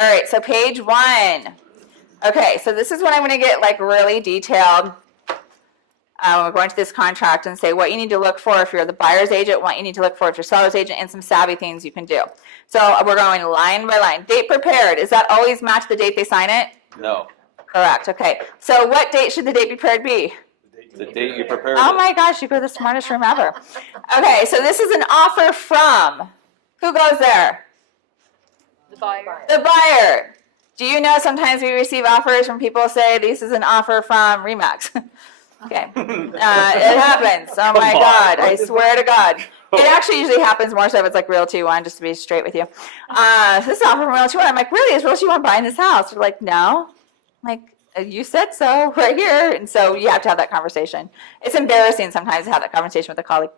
All right, so page 1. Okay, so this is when I'm going to get like really detailed. We're going to this contract and say what you need to look for if you're the buyer's agent, what you need to look for if you're seller's agent, and some savvy things you can do. So we're going line by line. Date prepared, does that always match the date they sign it? No. Correct, okay. So what date should the date prepared be? The date you prepared. Oh my gosh, you go to the smartest room ever. Okay, so this is an offer from, who goes there? The buyer. The buyer. Do you know sometimes we receive offers from people who say this is an offer from Remax? Okay. It happens. Oh my God. I swear to God. It actually usually happens more so if it's like Realty One, just to be straight with you. This is offer from Realty One. I'm like, really? Is Realty One buying this house? They're like, no. I'm like, you said so right here. And so you have to have that conversation. It's embarrassing sometimes to have that conversation with a colleague.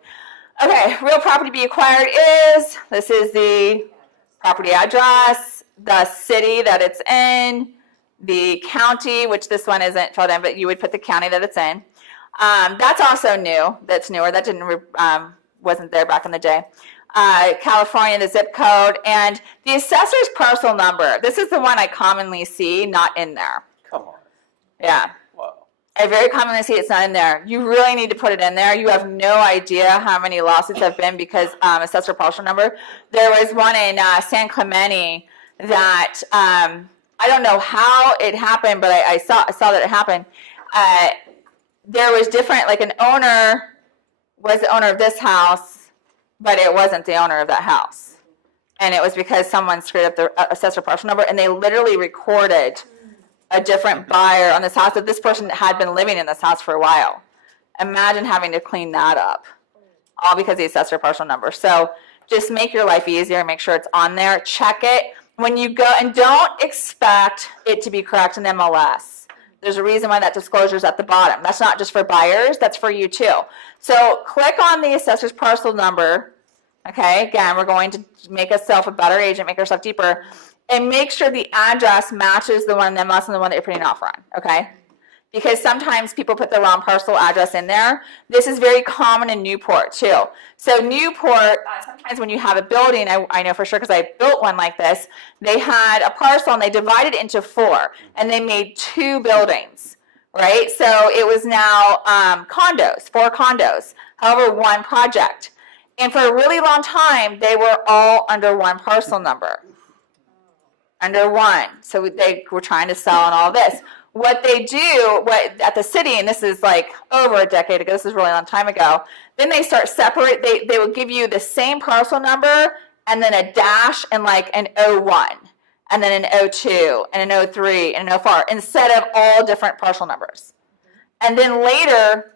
Okay. Real property to be acquired is, this is the property address, the city that it's in, the county, which this one isn't filled in, but you would put the county that it's in. That's also new. That's newer. That didn't wasn't there back in the day. California, the zip code, and the assessor's parcel number. This is the one I commonly see not in there. Come on. Yeah. Wow. I very commonly see it's not in there. You really need to put it in there. You have no idea how many lawsuits have been because assessor parcel number. There was one in San Clemente that I don't know how it happened, but I saw that it happened. There was different, like an owner was the owner of this house, but it wasn't the owner of that house. And it was because someone screwed up the assessor parcel number, and they literally recorded a different buyer on this house that this person had been living in this house for a while. Imagine having to clean that up, all because of the assessor parcel number. So just make your life easier, make sure it's on there, check it. When you go, and don't expect it to be correct in MLS. There's a reason why that disclosure is at the bottom. That's not just for buyers, that's for you too. So click on the assessor's parcel number. Okay, again, we're going to make ourselves a better agent, make ourselves deeper, and make sure the address matches the one in MLS and the one that you're putting an offer on, okay? Because sometimes people put the wrong parcel address in there. This is very common in Newport too. So Newport, sometimes when you have a building, I know for sure because I built one like this, they had a parcel and they divided it into 4 and they made 2 buildings, right? So it was now condos, 4 condos, however, 1 project. And for a really long time, they were all under 1 parcel number, under 1. So they were trying to sell and all this. What they do at the city, and this is like over a decade ago, this is a really long time ago, then they start separate, they will give you the same parcel number and then a dash and like an 01 and then an 02 and an 03 and an 04 instead of all different parcel numbers. And then later,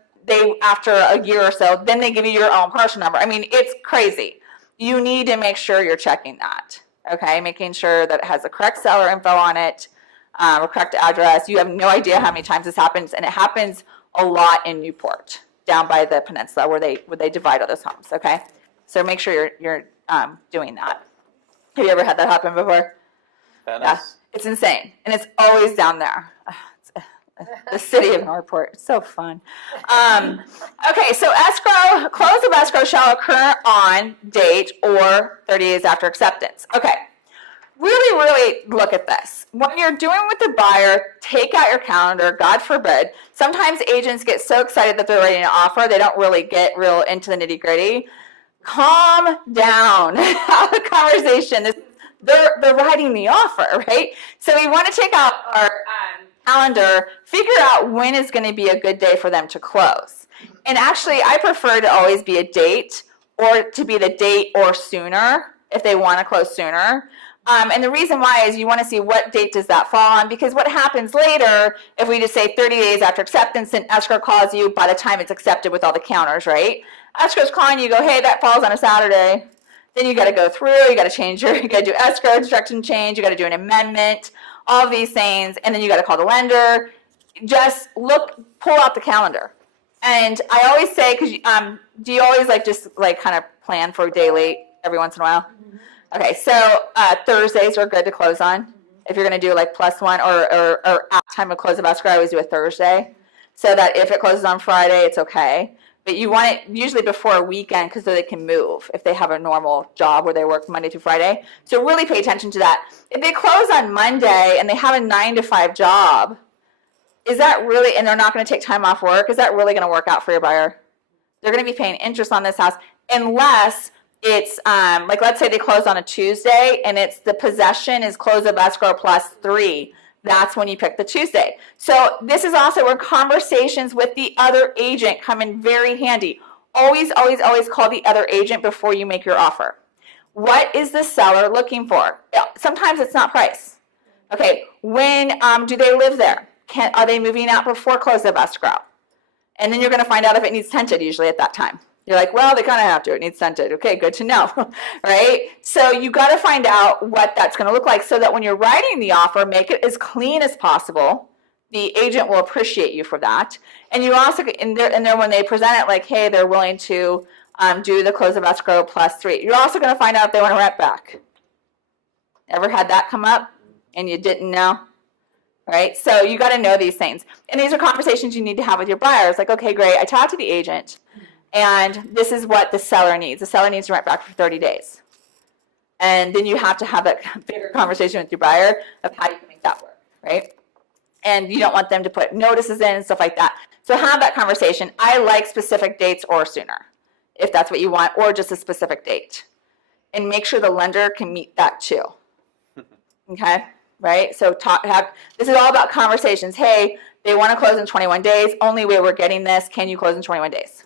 after a year or so, then they give you your own parcel number. I mean, it's crazy. You need to make sure you're checking that, okay? Making sure that it has the correct seller info on it, or correct address. You have no idea how many times this happens, and it happens a lot in Newport, down by the peninsula where they divide all those homes. Okay, so make sure you're doing that. Have you ever had that happen before? Venice? Yeah, it's insane, and it's always down there. The city of Northport. It's so fun. Okay, so close of escrow shall occur on date or 30 days after acceptance. Okay. Really look at this. When you're doing with the buyer, take out your calendar, God forbid. Sometimes agents get so excited that they're ready to offer, they don't really get real into the nitty gritty. Calm down, have a conversation. They're writing the offer, right? So we want to take out our calendar, figure out when is going to be a good day for them to close. And actually, I prefer to always be a date or to be the date or sooner if they want to close sooner. And the reason why is you want to see what date does that fall on, because what happens later, if we just say 30 days after acceptance, and escrow calls you by the time it's accepted with all the counters, right? Escrow's calling you, go, hey, that falls on a Saturday. Then you got to go through, you got to change you got to do escrow instruction change, you got to do an amendment, all of these things, and then you got to call the lender. Just pull out the calendar. And I always say, because do you always just kind of plan for a day late every once in a while? Okay, so Thursdays are good to close on. If you're going to do +1 or at time of close of escrow, I always do a Thursday, so that if it closes on Friday, it's okay. But you want it usually before a weekend because so they can move if they have a normal job where they work Monday through Friday. So really pay attention to that. If they close on Monday and they have a 9 to 5 job, is that really, and they're not going to take time off work, is that really going to work out for your buyer? They're going to be paying interest on this house unless it's, like let's say they close on a Tuesday and it's the possession is close of escrow plus 3. That's when you pick the Tuesday. So this is also where conversations with the other agent come in very handy. Always, always, always call the other agent before you make your offer. What is the seller looking for? Sometimes it's not price. Okay, when do they live there? Are they moving out before close of escrow? And then you're going to find out if it needs tented usually at that time. You're like, well, they kind of have to. It needs scented. Okay, good to know, right? So you got to find out what that's going to look like so that when you're writing the offer, make it as clean as possible. The agent will appreciate you for that. And you also, and then when they present it like, hey, they're willing to do the close of escrow plus 3. You're also going to find out if they want to rent back. Ever had that come up and you didn't know? Right? So you got to know these things. And these are conversations you need to have with your buyers. Like, okay, great. I talked to the agent. And this is what the seller needs. The seller needs to rent back for 30 days. And then you have to have that bigger conversation with your buyer of how you can make that work, right? And you don't want them to put notices in and stuff like that. So have that conversation. I like specific dates or sooner, if that's what you want, or just a specific date. And make sure the lender can meet that too. Okay? Right? So this is all about conversations. Hey, they want to close in 21 days. Only way we're getting this, can you close in 21 days?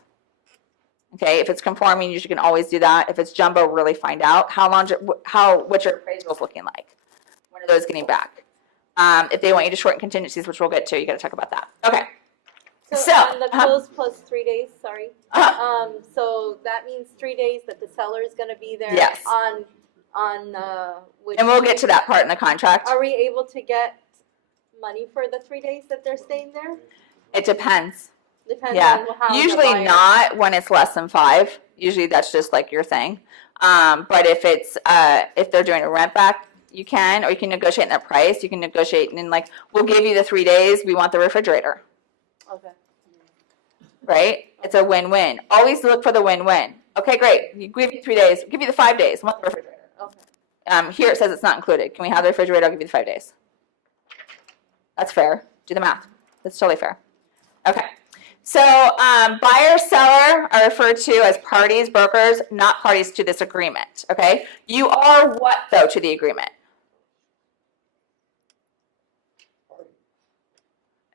Okay, if it's conforming, you can always do that. If it's jumbo, really find out what your appraisal is looking like. When are those getting back? If they want you to shorten contingencies, which we'll get to, you got to talk about that. Okay. So on the close plus 3 days, sorry. So that means 3 days that the seller is going to be there. Yes. Which, and we'll get to that part in the contract. are we able to get money for the 3 days that they're staying there? It depends. Depends on how Usually the buyer... not when it's less than 5. Usually that's just like your thing. But if it's if they're doing a rent back, you can, or you can negotiate in their price. You can negotiate and like, we'll give you the 3 days. We want the refrigerator. Okay. Right? It's a win-win. Always look for the win-win. Okay, great. You give you 3 days. We'll give you the 5 days. We want the refrigerator. Okay. Here it says it's not included. Can we have the refrigerator? I'll give you the 5 days. That's fair. Do the math. That's totally fair. Okay. So buyer, seller are referred to as parties, brokers, not parties to this agreement. Okay. You are what though to the agreement?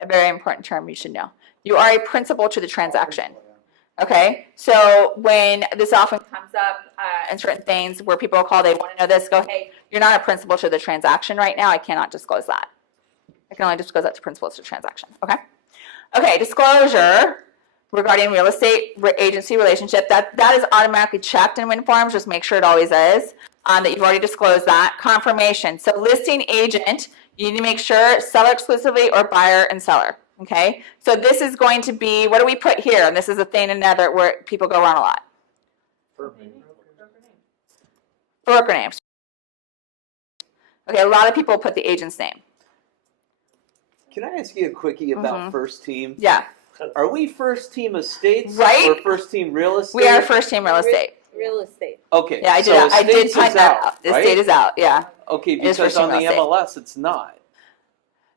A very important term you should know. You are a principal to the transaction. Okay, so when this often comes up in certain things where people call, they want to know this, go, hey, you're not a principal to the transaction right now. I cannot disclose that. I can only disclose that to principals to transaction. Okay. Okay, disclosure regarding real estate agency relationship. That is automatically checked in WIN forms. Just make sure it always is that you've already disclosed that. Confirmation. So listing agent, you need to make sure seller exclusively or buyer and seller. Okay, so this is going to be, what do we put here? And this is a thing and another where people go wrong a lot. Broker names. Okay, a lot of people put the agent's name. Can I ask you a quickie about first team? Yeah. Are we first team estates Right? or first team real estate? We are first team real estate. Real estate. Okay. Yeah, I did. So I did estates find is that out, out. The right? state is out. Yeah. Okay, It is because first team on the real estate. MLS it's not.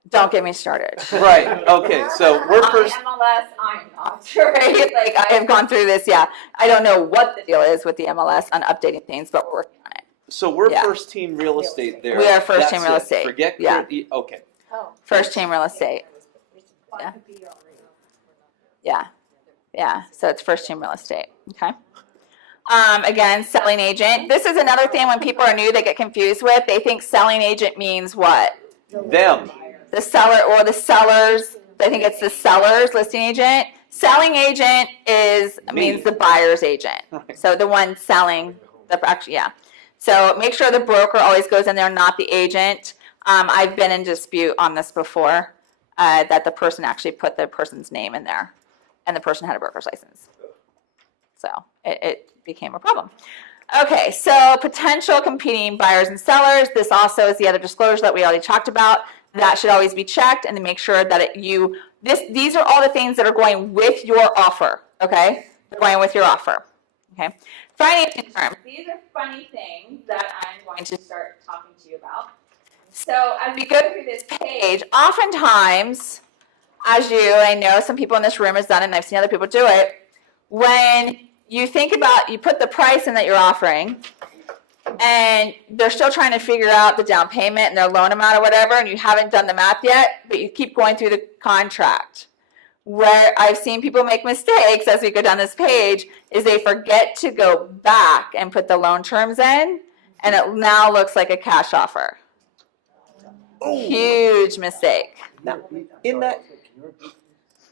Don't get me started. Right. Okay. So we're On first. the MLS, I'm not sure. Right? Like I have gone through this. Yeah. I don't know what the deal is with the MLS on updating things, but we're working on it. So we're Yeah. first team real estate there. We are first team That's real it. estate. Forget. Yeah. Okay. Oh. First team real estate. Yeah. Yeah. Yeah. So it's first team real estate. Okay. Again, selling agent. This is another thing when people are new, they get confused with. They think selling agent means what? Them. The seller or the sellers. I think it's the seller's listing agent. Selling agent means the buyer's agent. Right. So the one selling yeah. So make sure the broker always goes in there, not the agent. I've been in dispute on this before, that the person actually put the person's name in there and the person had a broker's license. So it became a problem. Okay, so potential competing buyers and sellers. This also is the other disclosure that we already talked about. That should always be checked and to make sure that these are all the things that are going with your offer, okay? they're going with your offer. Okay. Financing terms. These are funny things that I'm going to start talking to you about. So as we go through this page, oftentimes, as I know some people in this room has done it, and I've seen other people do it, when you think about, you put the price in that you're offering, and they're still trying to figure out the down payment and their loan amount or whatever, and you haven't done the math yet, but you keep going through the contract. Where I've seen people make mistakes as we go down this page is they forget to go back and put the loan terms in, and it now looks like a cash offer. Huge mistake. Now, in that,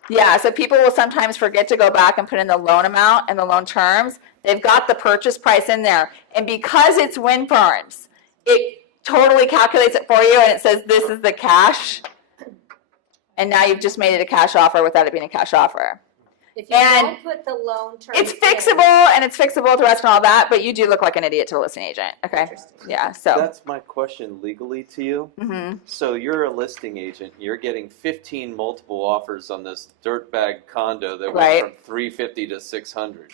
Yeah, so people will sometimes forget to go back and put in the loan amount and the loan terms. They've got the purchase price in there. And because it's wind farms, it totally calculates it for you, and it says this is the cash. And now you've just made it a cash offer without it being a cash offer. If you And don't put the loan terms It's in- fixable, and it's fixable with the rest and all that, but you do look like an idiot to the listing agent, okay? Yeah, so. That's my question legally to you. Mhm. So you're a listing agent. You're getting 15 multiple offers on this dirtbag condo that Right. went from 350 to 600.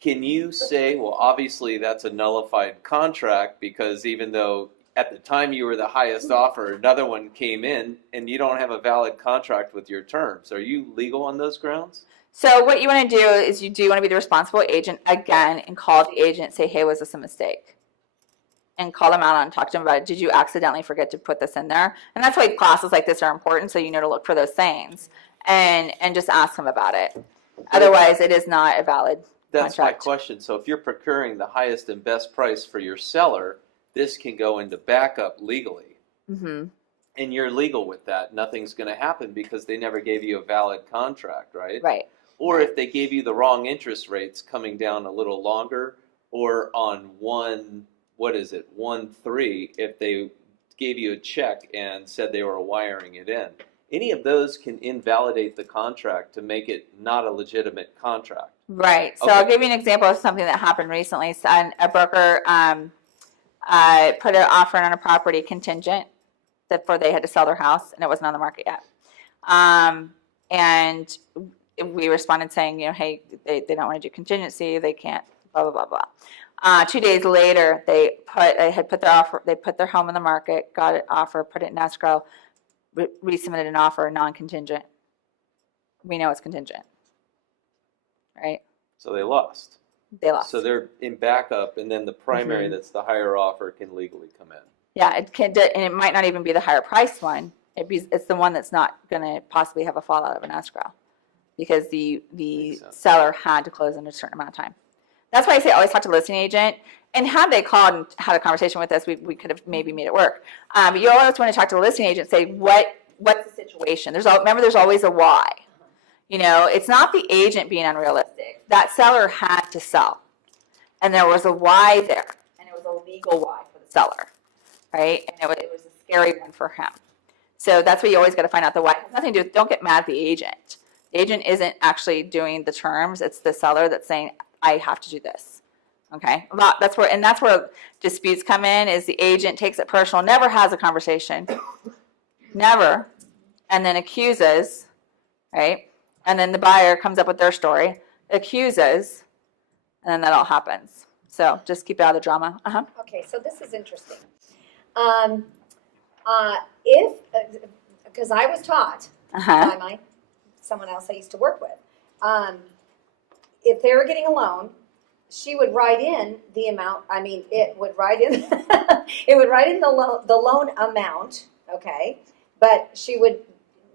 Can you say, well, obviously that's a nullified contract because even though at the time you were the highest offer, another one came in and you don't have a valid contract with your terms. Are you legal on those grounds? So what you want to do is you do want to be the responsible agent again and call the agent, say, hey, was this a mistake? And call them out and talk to them about it. Did you accidentally forget to put this in there? And that's why classes like this are important, so you know to look for those things and just ask them about it. Otherwise, it is not a valid That's contract. my question. So if you're procuring the highest and best price for your seller, this can go into backup legally. Mm-hmm. And you're legal with that. Nothing's going to happen because they never gave you a valid contract, right? Right. Or if they gave you the wrong interest rates coming down a little longer, or on 1.3, if they gave you a check and said they were wiring it in. Any of those can invalidate the contract to make it not a legitimate contract. Right. So Okay. I'll give you an example of something that happened recently. So a broker put an offer on a property contingent before they had to sell their house, and it wasn't on the market yet. And we responded saying, hey, they don't want to do contingency, they can't, blah, blah, blah, blah. 2 days later, they put their home on the market, got an offer, put it in escrow, resubmitted an offer, non-contingent. We know it's contingent, right? So they lost. They lost. So they're in backup, and then the primary that's the higher offer can legally come in. Yeah, it can, and it might not even be the higher priced one. It's the one that's not going to possibly have a fallout of an escrow, because the Makes sense. seller had to close in a certain amount of time. That's why I say always talk to the listing agent. And had they called and had a conversation with us, we could have maybe made it work. But you always want to talk to the listing agent. Say what's the situation. Remember, there's always a why. It's not the agent being unrealistic. That seller had to sell, and there was a why there, and it was a legal why for the seller, right? And it was a scary one for him. So that's what you always got to find out the why. It has nothing to do with, don't get mad at the agent. The agent isn't actually doing the terms. It's the seller that's saying, I have to do this. Okay, that's where disputes come in. Is the agent takes it personal, never has a conversation, never, and then accuses, right? And then the buyer comes up with their story, accuses, and then that all happens. So just keep out of the drama. Okay, so this is interesting. Because I was taught by someone else I used to work with, if they were getting a loan, she would write in the amount. I mean, it would write in the loan amount. Okay, but she would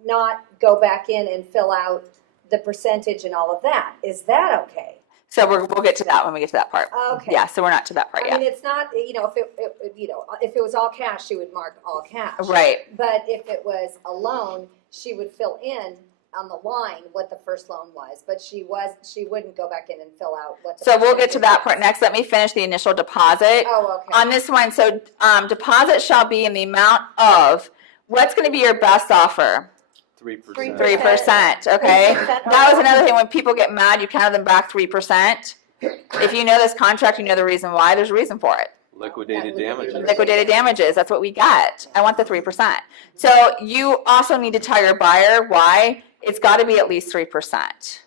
not go back in and fill out the percentage and all of that. Is that okay? So we'll get to that when we get to that part. Okay. Yeah, so we're not to that part I yet. mean, it's not, if it was all cash, she would mark all cash. Right. But if it was a loan, she would fill in on the line what the first loan was, but she wouldn't go back in and fill out what the So we'll get to that percentage part was. next. Let me finish the initial deposit. Oh, okay. On this one, so deposit shall be in the amount of, what's going to be your best offer? 3%. 3%, okay? 3%. That was another thing, when people get mad, you counted them back 3%. If you know this contract, you know the reason why, there's a reason for it. Liquidated damages. Liquidated damages, that's what we get. I want the 3%. So you also need to tell your buyer why it's got to be at least 3%.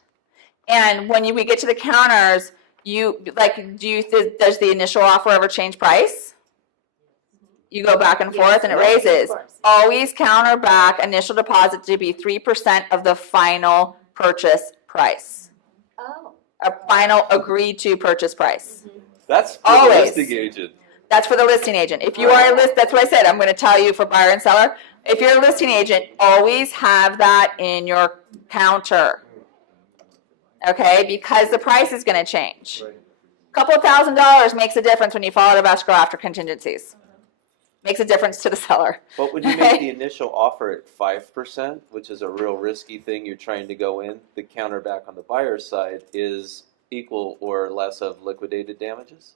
And when we get to the counters, does the initial offer ever change price? You go back and forth and it raises. Always counter back initial deposit to be 3% of the final purchase price. Oh. A final agreed to purchase price. That's for Always. the listing agent. That's for the listing agent. If you are that's what I said. I'm going to tell you for buyer and seller. If you're a listing agent, always have that in your counter. Okay, because the price is going to change. A couple of $1,000s makes a difference when you fall out of escrow after contingencies. Makes a difference to the seller. But when you make the initial offer at 5%, which is a real risky thing, you're trying to go in, the counter back on the buyer's side is equal or less of liquidated damages?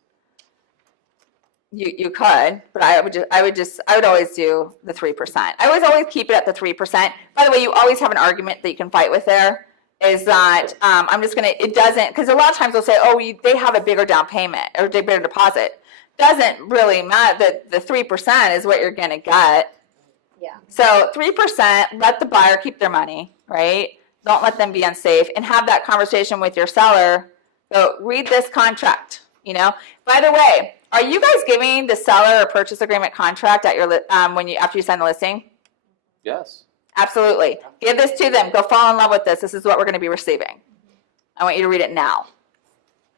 You could, but I would always do the 3%. I always keep it at the 3%. By the way, you always have an argument that you can fight with there. Is that it doesn't, because a lot of times they'll say, oh, they have a bigger down payment or a bigger deposit. Doesn't really matter. That the 3% is what you're going to get. Yeah. So 3%, let the buyer keep their money, right? Don't let them be unsafe, and have that conversation with your seller. Go read this contract. By the way, are you guys giving the seller a purchase agreement contract at your after you sign the listing? Yes. Absolutely. Give this to them. Go fall in love with this. This is what we're going to be receiving. I want you to read it now.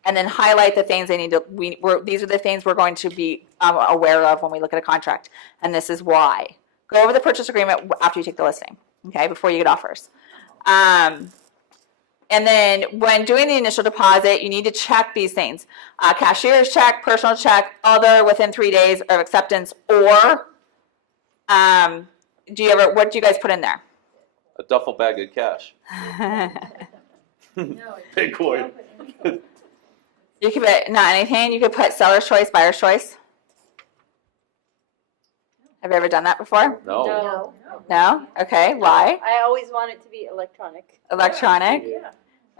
And then highlight the things they need to, these are the things we're going to be aware of when we look at a contract. And this is why. Go over the purchase agreement after you take the listing, okay, before you get offers. And then when doing the initial deposit, you need to check these things. Cashier's check, personal check, other within 3 days of acceptance, or what do you guys put in there? A duffel bag of cash. Bitcoin. You could put not anything. You could put seller's choice, buyer's choice. Have you ever done that before? No. No? Okay. Why? I always want it to be electronic. Electronic?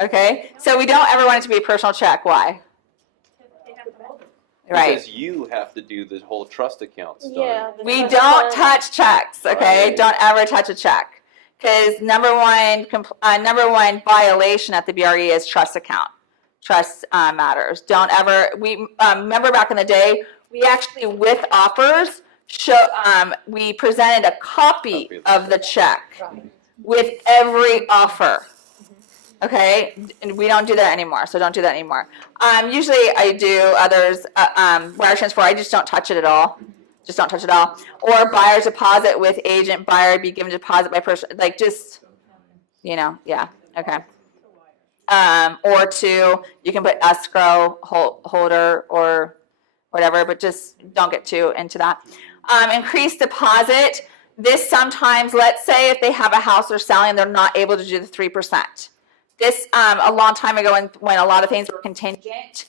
Okay. So we don't ever want it to be a personal check. Why? Right. Because you have to do the whole trust account stuff. Yeah. We don't touch checks, okay? Right. Don't ever touch a check. Because number one violation at the BRE is trust account. Trust matters. Don't ever, we remember back in the day, we actually, with offers, we presented a copy of the check with every offer. Okay, and we don't do that anymore, so don't do that anymore. Usually I do others, wire transfer, I just don't touch it at all. Just don't touch it all. Or buyer's deposit with agent, buyer be given deposit by person, like just, yeah, okay. Or you can put escrow holder or whatever, but just don't get too into that. Increased deposit, this sometimes, let's say if they have a house they're selling, they're not able to do the 3%. This, a long time ago when a lot of things were contingent,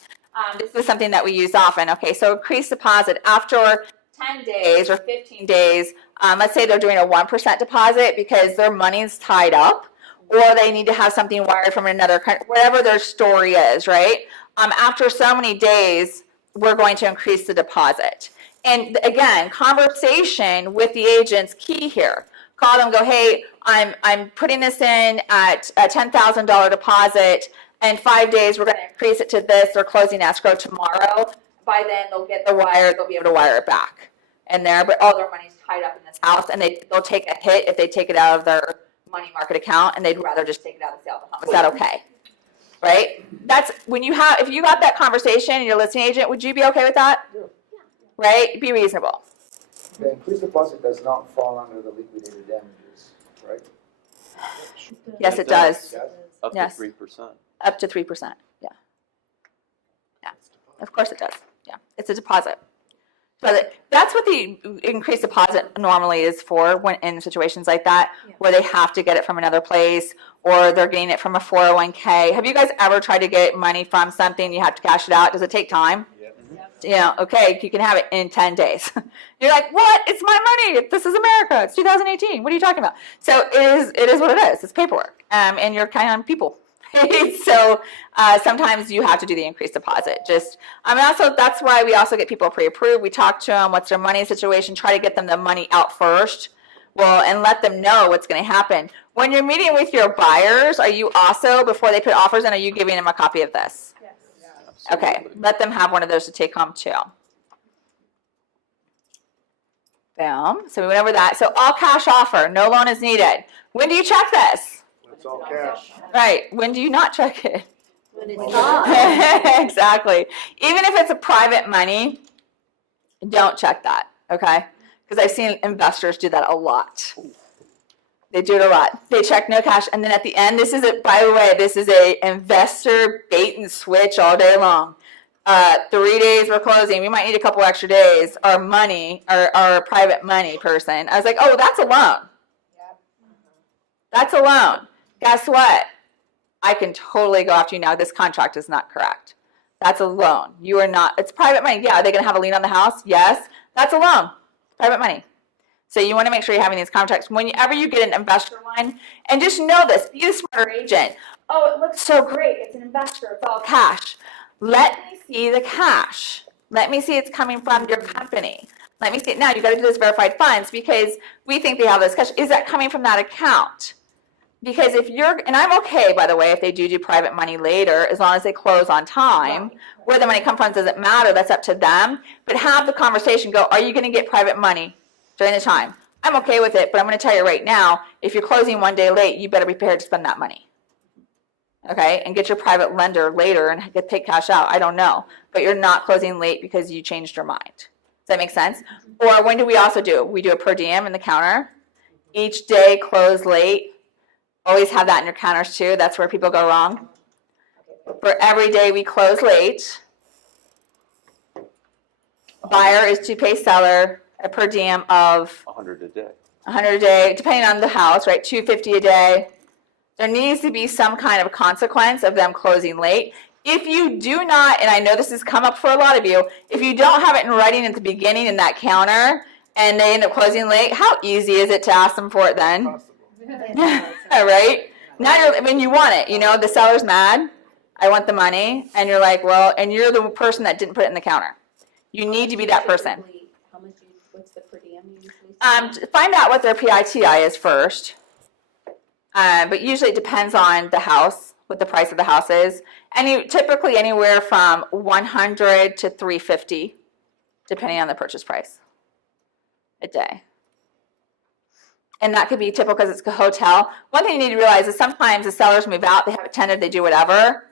this was something that we used often. Okay, so increased deposit after 10 days or 15 days, let's say they're doing a 1% deposit because their money's tied up, or they need to have something wired from another country, whatever their story is, right? After so many days, we're going to increase the deposit. And again, conversation with the agent's key here. Call them, go, hey, I'm putting this in at a $10,000 deposit. In 5 days, we're going to increase it to this. They're closing escrow tomorrow. By then, they'll get the wire. They'll be able to wire it back in there. But all their money's tied up in this house, and they'll take a hit if they take it out of their money market account, and they'd rather just take it out of the sale of the home. Is that okay? Right? That's when if you got that conversation and you're a listing agent, would you be okay with that? Yeah. Right? Be reasonable. The increased deposit does not fall under the liquidated damages, right? Yes, it does. Up to Yes. 3%. Up to 3%. Yeah. Yeah. Of course it does. Yeah. It's a deposit. But that's what the increased deposit normally is for when in situations like that, where they have to get it from another place or they're getting it from a 401k. Have you guys ever tried to get money from something, you have to cash it out? Does it take time? Okay, you can have it in 10 days. You're like, what? It's my money. This is America. It's 2018. What are you talking about? So it is what it is. It's paperwork. And you're kind of people. So sometimes you have to do the increased deposit. That's why we also get people pre-approved. We talk to them, what's their money situation, try to get them the money out first. Well, and let them know what's going to happen. When you're meeting with your buyers, are you also, before they put offers in, are you giving them a copy of this? Okay, Absolutely. let them have one of those to take home too. Boom. So we went over that. So all cash offer, no loan is needed. When do you check this? It's all cash. Right. When do you not check it? When it's Well, not. Exactly. Even if it's a private money, don't check that, okay? Because I've seen investors do that a lot. They do it a lot. They check no cash, and then at the end, this is a, by the way, this is a investor bait and switch all day long. 3 days we're closing. We might need a couple extra days. Our money, our private money person. I was like, oh, that's a loan. That's a loan. Guess what? I can totally go after you now. This contract is not correct. That's a loan. You are not, it's private money. Yeah, are they going to have a lien on the house? Yes. That's a loan. Private money. So you want to make sure you're having these contracts. Whenever you get an investor one, and just know this, be a smarter agent. Oh, it looks so great. It's an investor. It's all cash. Let me see the cash. Let me see it's coming from your company. Let me see it now. You got to do those verified funds because we think they have this cash. Is that coming from that account? Because if you're, and I'm okay, by the way, if they do private money later, as long as they close on time. Where the money comes from doesn't matter. That's up to them. But have the conversation. Go, are you going to get private money during the time? I'm okay with it, but I'm going to tell you right now, if you're closing 1 day late, you better be prepared to spend that money. Okay? And get your private lender later and take cash out. I don't know. But you're not closing late because you changed your mind. Does that make sense? Or when do we also do? We do a per diem in the counter. Each day close late. Always have that in your counters too. That's where people go wrong. For every day we close late, buyer is to pay seller a per diem of 100 a day. 100 a day, depending on the house, right? 250 a day. There needs to be some kind of consequence of them closing late. If you do not, and I know this has come up for a lot of you, if you don't have it in writing at the beginning in that counter and they end up closing late, how easy is it to ask them for it then? Right? Now you're, I mean, you want it, you know, the seller's mad. I want the money. And you're like, well, and you're the person that didn't put it in the counter. You need to be that person. How much what's the per diem you usually Find out what their PITI is first. But usually it depends on the house, what the price of the house is. And you typically anywhere from 100 to 350, depending on the purchase price a day. And that could be typical because it's a hotel. One thing you need to realize is sometimes the sellers move out, they have a tenant, they do whatever,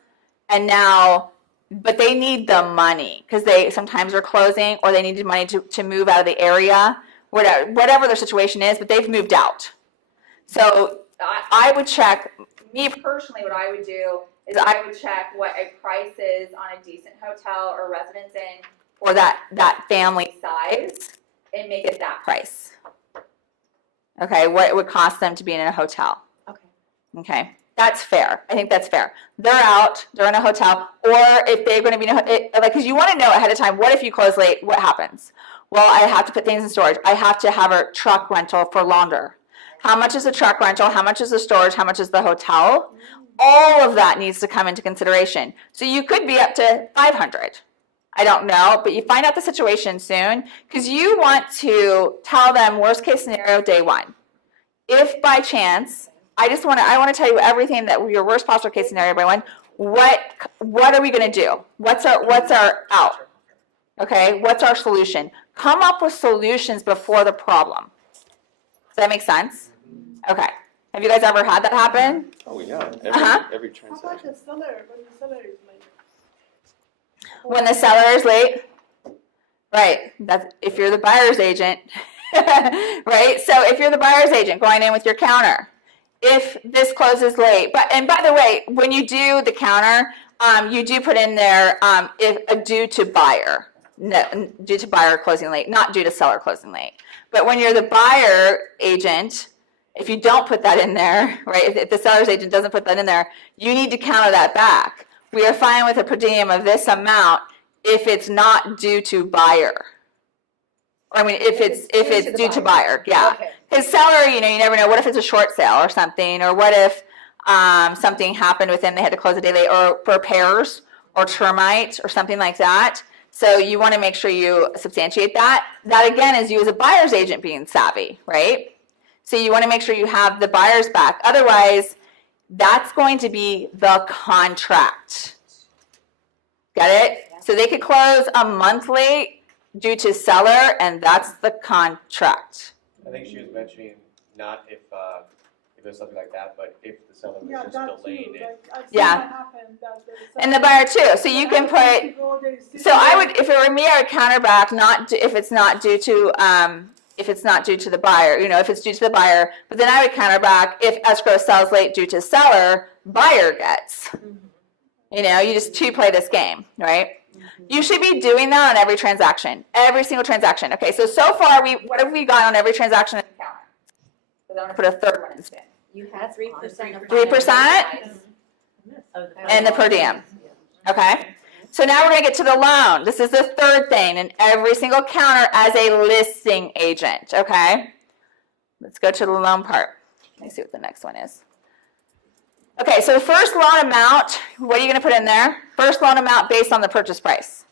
and now, but they need the money because they sometimes are closing or they need money to move out of the area, whatever their situation is, but they've moved out. So I would check, me personally, what I would do is I would check what a price is on a decent hotel or residence inn for that family size and make it that price. Okay, what it would cost them to be in a hotel. Okay, that's fair. I think that's fair. They're out, they're in a hotel, or if they're going to be in a, like, because you want to know ahead of time, what if you close late, what happens? Well, I have to put things in storage. I have to have a truck rental for longer. How much is the truck rental? How much is the storage? How much is the hotel? All of that needs to come into consideration. So you could be up to 500. I don't know, but you find out the situation soon because you want to tell them worst case scenario day one. If by chance, I want to tell you everything that your worst possible case scenario by one. What are we going to do? What's our out? Okay, what's our solution? Come up with solutions before the problem. Does that make sense? Okay. Have you guys ever had that happen? Oh, yeah. Every How about transaction. the seller, when the seller is late? When the seller is late? Right. That's if you're the buyer's agent. Right? So if you're the buyer's agent going in with your counter, if this closes late, and by the way, when you do the counter, you do put in there if due to buyer. No, due to buyer closing late, not due to seller closing late. But when you're the buyer agent, if you don't put that in there, right, if the seller's agent doesn't put that in there, you need to counter that back. We are fine with a per diem of this amount if it's not due to buyer. Or I mean, if it's due to buyer, yeah. Because seller, you never know. What if it's a short sale or something? Or what if something happened within, they had to close a day late, or repairs or termite or something like that. So you want to make sure you substantiate that. That again is you as a buyer's agent being savvy, right? So you want to make sure you have the buyer's back. Otherwise, that's going to be the contract. Get it? So they could close a month late due to seller, and that's the contract. I think she was mentioning not if there's something like that, but if the seller was Yeah, just that too, delaying it. like, I've seen Yeah. that happen, that the And the buyer too. So you can put, so I would, if it were me, I would counterback if it's not due to the buyer, if it's due to the buyer, but then I would counterback if escrow sells late due to seller, buyer gets. You just play this game, right? You should be doing that on every transaction, every single transaction. Okay, so far, what have we got on every transaction in the counter? Because I want to put a third one in spin. You had 3% of 3%? And the per diem. Okay? So now we're going to get to the loan. This is the third thing in every single counter as a listing agent. Okay? Let's go to the loan part. Let me see what the next one is. Okay, so the first loan amount, what are you going to put in there? First loan amount based on the purchase price.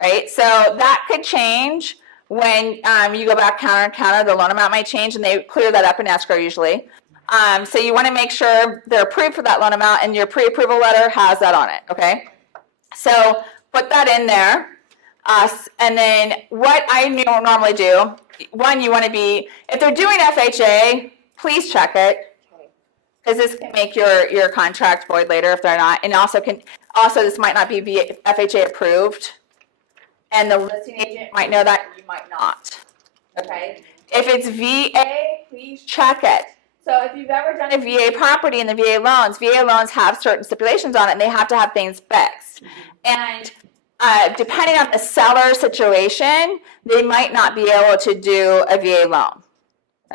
Right? So that could change when you go back counter, the loan amount might change, and they clear that up in escrow usually. So you want to make sure they're approved for that loan amount, and your pre-approval letter has that on it, okay? So put that in there. And then what I normally do, one, you want to be, if they're doing FHA, please check it, because this can make your contract void later if they're not. And also this might not be FHA approved, and the listing agent might know that, and you might not, okay? If it's VA, please check it. So if you've ever done a VA property in the VA loans have certain stipulations on it, and they have to have things fixed. And depending on the seller situation, they might not be able to do a VA loan.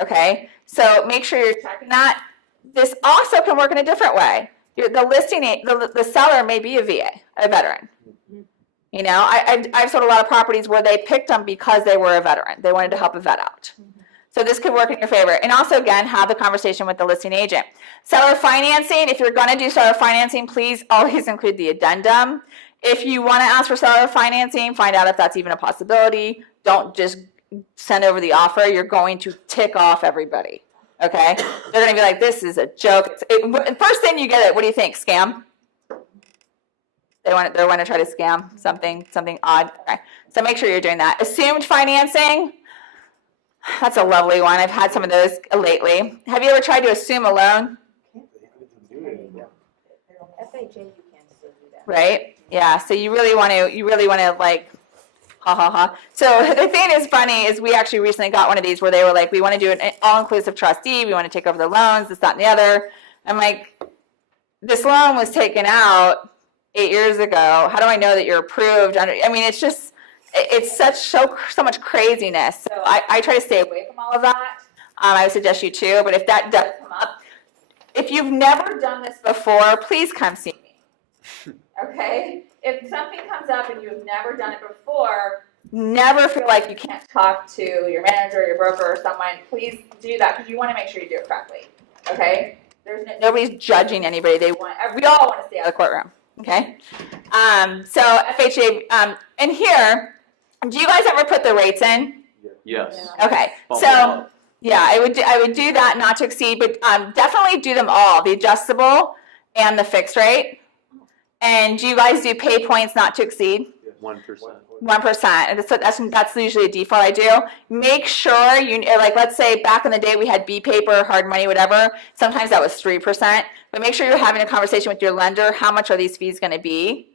Okay? So make sure you're checking that. This also can work in a different way. The seller may be a VA, a veteran. I've sold a lot of properties where they picked them because they were a veteran. They wanted to help a vet out. So this could work in your favor. And also, again, have the conversation with the listing agent. Seller financing, if you're going to do seller financing, please always include the addendum. If you want to ask for seller financing, find out if that's even a possibility. Don't just send over the offer. You're going to tick off everybody, okay? They're going to be like, this is a joke. First thing you get it, what do you think, scam? They want to try to scam something odd. Okay. So make sure you're doing that. Assumed financing. That's a lovely one. I've had some of those lately. Have you ever tried to assume a loan? FHA, you can still do that. Right? Yeah. So you really want to like, ha ha ha. So the thing is funny is we actually recently got one of these where they were like, we want to do an all-inclusive trustee. We want to take over the loans, this, that, and the other. I'm like, this loan was taken out 8 years ago. How do I know that you're approved? I mean, it's just, it's so much craziness. So I try to stay away from all of that. I would suggest you too, but if that does come up, if you've never done this before, please come see me. Okay? If something comes up and you've never done it before, never feel like you can't talk to your manager, your broker, or someone. Please do that because you want to make sure you do it correctly. Okay? Nobody's judging anybody. We all want to stay out of the courtroom. Okay? So FHA, and here, do you guys ever put the rates in? Yes. Okay, Bump so them up. yeah, I would do that, not to exceed, but definitely do them all, the adjustable and the fixed rate. And do you guys do pay points not to exceed? 1%. 1%. And that's usually a default I do. Make sure let's say back in the day we had B paper, hard money, whatever. Sometimes that was 3%. But make sure you're having a conversation with your lender. How much are these fees going to be?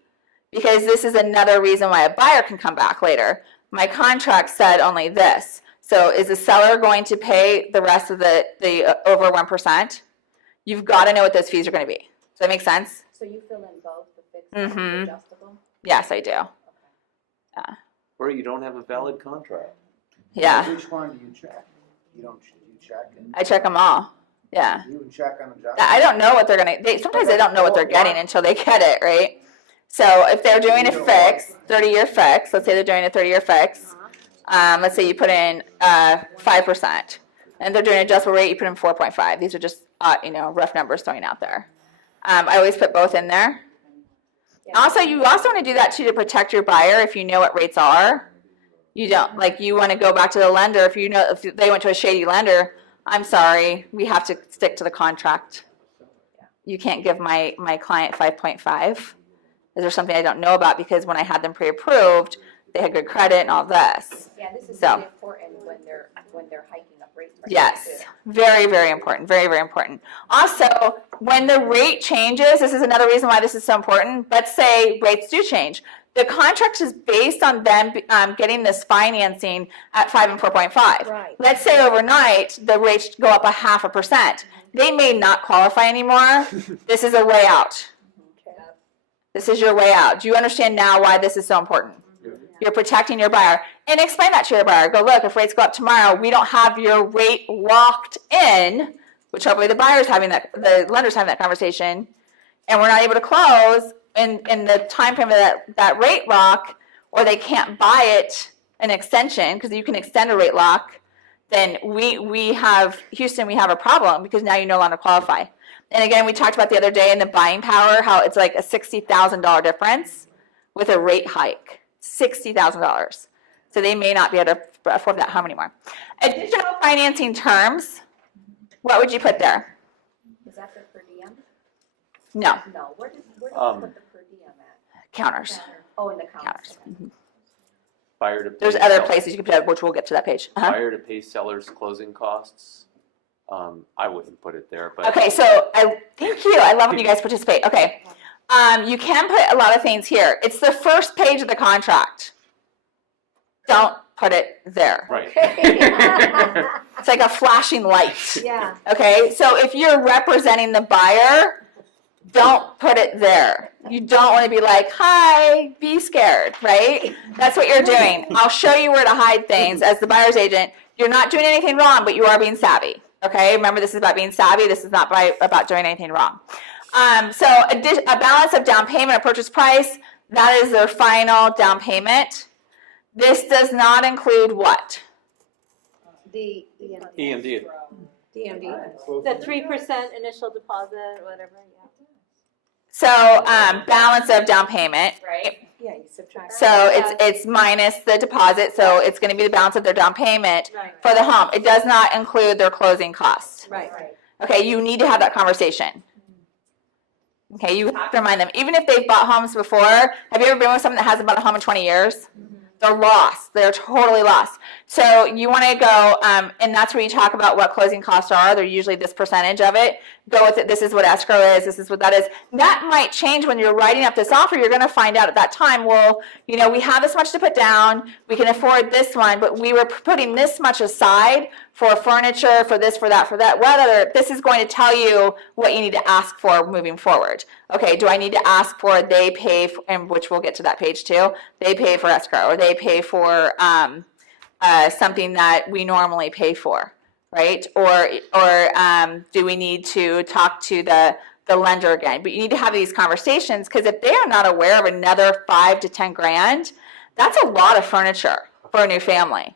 Because this is another reason why a buyer can come back later. My contract said only this. So is the seller going to pay the rest of the over 1%? You've got to know what those fees are going to be. Does that make sense? So you fill in both the fixed and the adjustable? Yes, I do. Or you don't have a valid contract. Yeah. Which one do you check? You check and I check them all. Yeah. you would check on adjustment. I don't know what they're going to, sometimes they don't know what they're getting until they get it, right? So if they're doing a fix, 30-year fix, let's say they're doing a 30-year fix, let's say you put in 5%, and they're doing an adjustable rate, you put in 4.5. These are just, rough numbers throwing out there. I always put both in there. Also, you also want to do that too to protect your buyer if you know what rates are. You don't, you want to go back to the lender if they went to a shady lender. I'm sorry, we have to stick to the contract. You can't give my client 5.5. Is there something I don't know about? Because when I had them pre-approved, they had good credit and all this. Yeah, this is So. really important when they're hiking up rates. right now, Yes, too. very, very important, very, very important. Also, when the rate changes, this is another reason why this is so important. Let's say rates do change. The contract is based on them getting this financing at 5 and 4.5. Right. Let's say overnight, the rates go up 0.5%. They may not qualify anymore. This is a way out. This is your way out. Do you understand now why this is so important? You're protecting your buyer. And explain that to your buyer. Go, look, if rates go up tomorrow, we don't have your rate locked in, which hopefully the buyer's having that, the lender's having that conversation, and we're not able to close in the time frame of that rate lock, or they can't buy it an extension, because you can extend a rate lock, then we have, Houston, we have a problem, because now you no longer qualify. And again, we talked about the other day in the buying power, how it's like a $60,000 difference with a rate hike. $60,000. So they may not be able to afford that home anymore. Additional financing terms, what would you put there? Is that the per diem? No, No, where do you put the per diem at? counters. Oh, in the counters. Counters. Buyer to pay. There's other seller- places you can put it, which we'll get to that page. Uh-huh. Buyer to pay seller's closing costs. I wouldn't put it there, but. Okay, so thank you. I love when you guys participate. Okay. You can put a lot of things here. It's the first page of the contract. Don't put it there. Right. It's like a flashing light. Yeah. Okay, so if you're representing the buyer, don't put it there. You don't want to be like, hi, be scared, right? That's what you're doing. I'll show you where to hide things as the buyer's agent. You're not doing anything wrong, but you are being savvy. Okay, remember this is about being savvy. This is not about doing anything wrong. So a balance of down payment or purchase price, that is their final down payment. This does not include what? The EMD. DMD. The 3% initial deposit, whatever, yeah. So balance of down payment, right? Yeah, you subtract. So it's minus the deposit, so it's going to be the balance of their down payment Right. for the home. It does not include their closing costs. Right. Okay, you need to have that conversation. Okay, you have to remind them. Even if they've bought homes before, have you ever been with someone that hasn't bought a home in 20 years? They're lost. They're totally lost. So you want to go, and that's where you talk about what closing costs are. They're usually this percentage of it. Go with it. This is what escrow is. This is what that is. That might change when you're writing up this offer. You're going to find out at that time, well, you know, we have this much to put down. We can afford this one, but we were putting this much aside for furniture, for this, for that, whatever. This is going to tell you what you need to ask for moving forward. Okay, do I need to ask for they pay, for, and which we'll get to that page too, they pay for escrow, or they pay for something that we normally pay for, right? Or do we need to talk to the lender again? But you need to have these conversations, because if they are not aware of another 5 to 10 grand, that's a lot of furniture for a new family,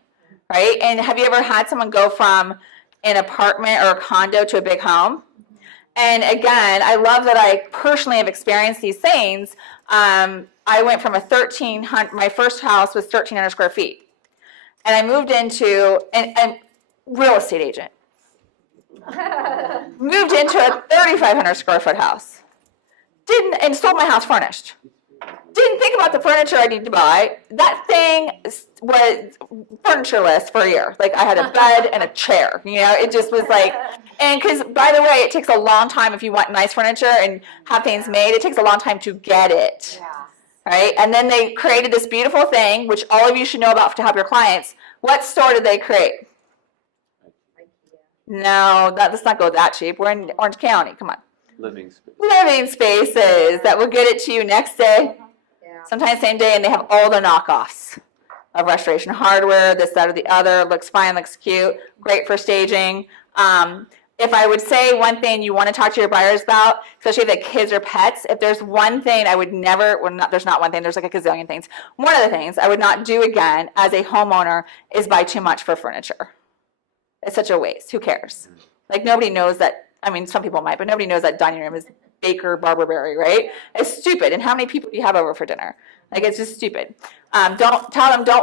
right? And have you ever had someone go from an apartment or a condo to a big home? And again, I love that I personally have experienced these things. I went from my first house was 1,300 square feet. And I moved into a real estate agent. Moved into a 3,500 square foot house. And sold my house furnished. Didn't think about the furniture I need to buy. That thing was furnitureless for a year. Like, I had a bed and a chair. You know, it just was like, and because, by the way, it takes a long time if you want nice furniture and have things made. It takes a long time to get it. Yeah. Right? And then they created this beautiful thing, which all of you should know about to help your clients. What store did they create? No, let's not go that cheap. We're in Orange County. Come on. Living space. Living spaces that will get it to you next day. Yeah. Sometimes same day, and they have all the knockoffs of restoration hardware, this, that, or the other. Looks fine, looks cute, great for staging. If I would say one thing you want to talk to your buyers about, especially if the kids or pets, if there's one thing I would never, well, not, there's not one thing, there's like a gazillion things. One of the things I would not do again as a homeowner is buy too much for furniture. It's such a waste. Who cares? Like, nobody knows that. I mean, some people might, but nobody knows that dining room is Baker Barberberry, right? It's stupid. And how many people do you have over for dinner? Like, it's just stupid. Don't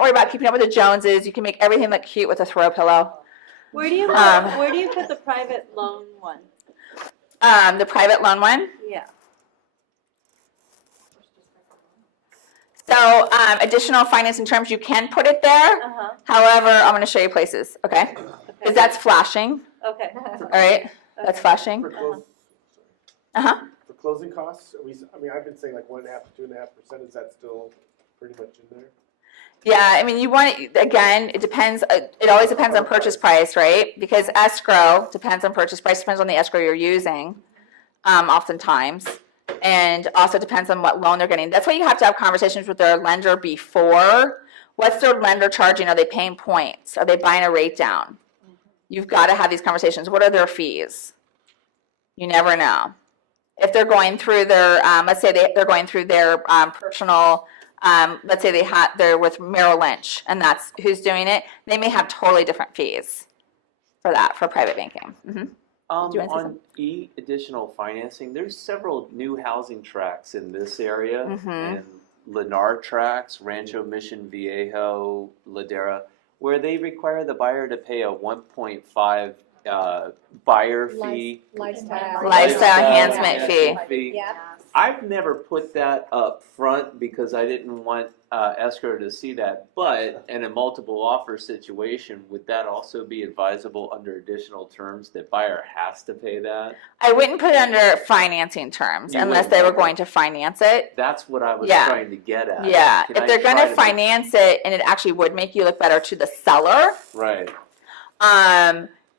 worry about keeping up with the Joneses. You can make everything look cute with a throw pillow. Where do you put the private loan one? The private loan one. Yeah. So additional financing terms, you can put it there. However, I'm going to show you places, okay? Because that's flashing, Okay. all right? That's flashing. For closing costs, I've been saying like 1.5% to 2.5%. Is that still pretty much in there? Yeah, I mean, you want it, again, it depends, it always depends on purchase price, right? Because escrow depends on purchase price, depends on the escrow you're using, oftentimes. And also depends on what loan they're getting. That's why you have to have conversations with their lender before. What's their lender charging? Are they paying points? Are they buying a rate down? You've got to have these conversations. What are their fees? You never know. If they're going through their, let's say they're going through their personal, let's say they're with Merrill Lynch, and that's who's doing it, they may have totally different fees for that, for private banking. On additional financing, there's several new housing tracts in this area, and Lennar tracts, Rancho Mission Viejo, Ladera, where they require the buyer to pay a 1.5 buyer fee. Lifestyle enhancement fee. Yeah. I've never put that up front because I didn't want escrow to see that, but in a multiple offer situation, would that also be advisable under additional terms that buyer has to pay that? I wouldn't put it under financing terms unless they were going to finance it. That's what I was trying to get at. Yeah, Can if I they're going try to finance it and it actually would make you look better to the seller, Right.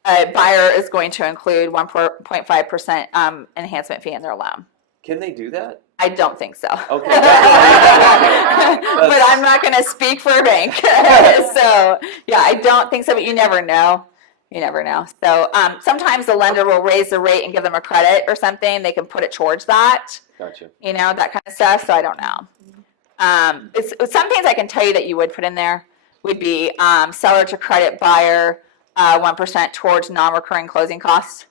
A buyer is going to include 1.5% enhancement fee in their loan. Can they do that? I don't think so. Okay. But I'm not going to speak for a bank. So, yeah, I don't think so, but you never know. You never know. So sometimes the lender will raise the rate and give them a credit or something. They can put it towards that. Gotcha. You know, that kind of stuff. So I don't know. It's some things I can tell you that you would put in there would be seller to credit buyer 1% towards non-recurring closing costs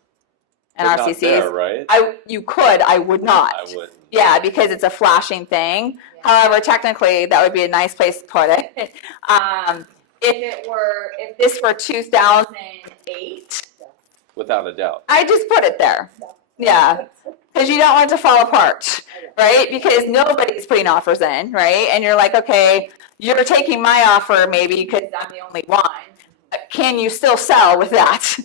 and But not RCCs. there, right? You could, I would not. I wouldn't. Yeah, because it's a flashing thing. However, technically, that would be a nice place to put it. If this were 2008, Without a doubt. I just put it there. Yeah, because you don't want it to fall apart, right? Because nobody's putting offers in, right? And you're like, okay, you're taking my offer maybe because I'm the only one. Can you still sell with that,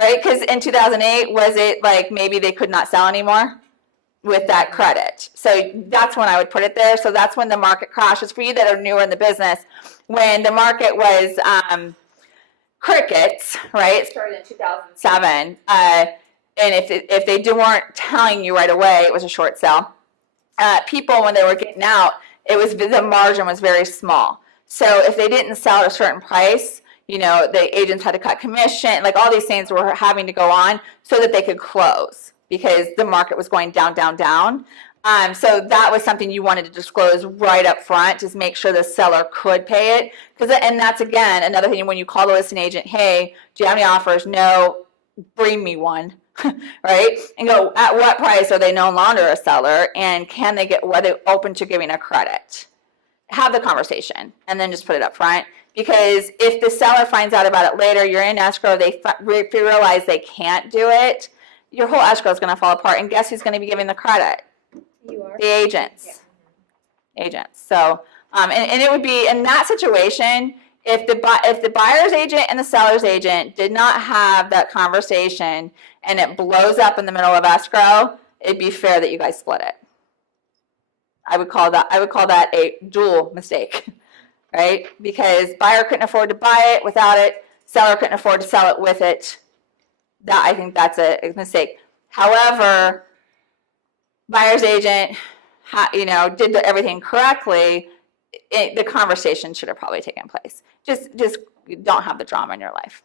right? Because in 2008, was it like maybe they could not sell anymore with that credit? So that's when I would put it there. So that's when the market crashes. For you that are newer in the business, when the market was crickets, right? It started in 2007. And if they weren't telling you right away, it was a short sell. People, when they were getting out, the margin was very small. So if they didn't sell at a certain price, you know, the agents had to cut commission, like all these things were having to go on so that they could close because the market was going down, down, down. So that was something you wanted to disclose right up front, just make sure the seller could pay it. And that's, again, another thing when you call the listing agent, hey, do you have any offers? No, bring me one, right? And go, at what price are they no longer a seller? And can they are they open to giving a credit? Have the conversation and then just put it up front. Because if the seller finds out about it later, you're in escrow, they realize they can't do it, your whole escrow is going to fall apart. And guess who's going to be giving the credit? You are. The agents. Yeah. Agents. So, and it would be in that situation, if the buyer's agent and the seller's agent did not have that conversation and it blows up in the middle of escrow, it'd be fair that you guys split it. I would call that a dual mistake. Right? Because buyer couldn't afford to buy it without it, seller couldn't afford to sell it with it. I think that's a mistake. However, buyer's agent, did everything correctly. The conversation should have probably taken place. Just don't have the drama in your life.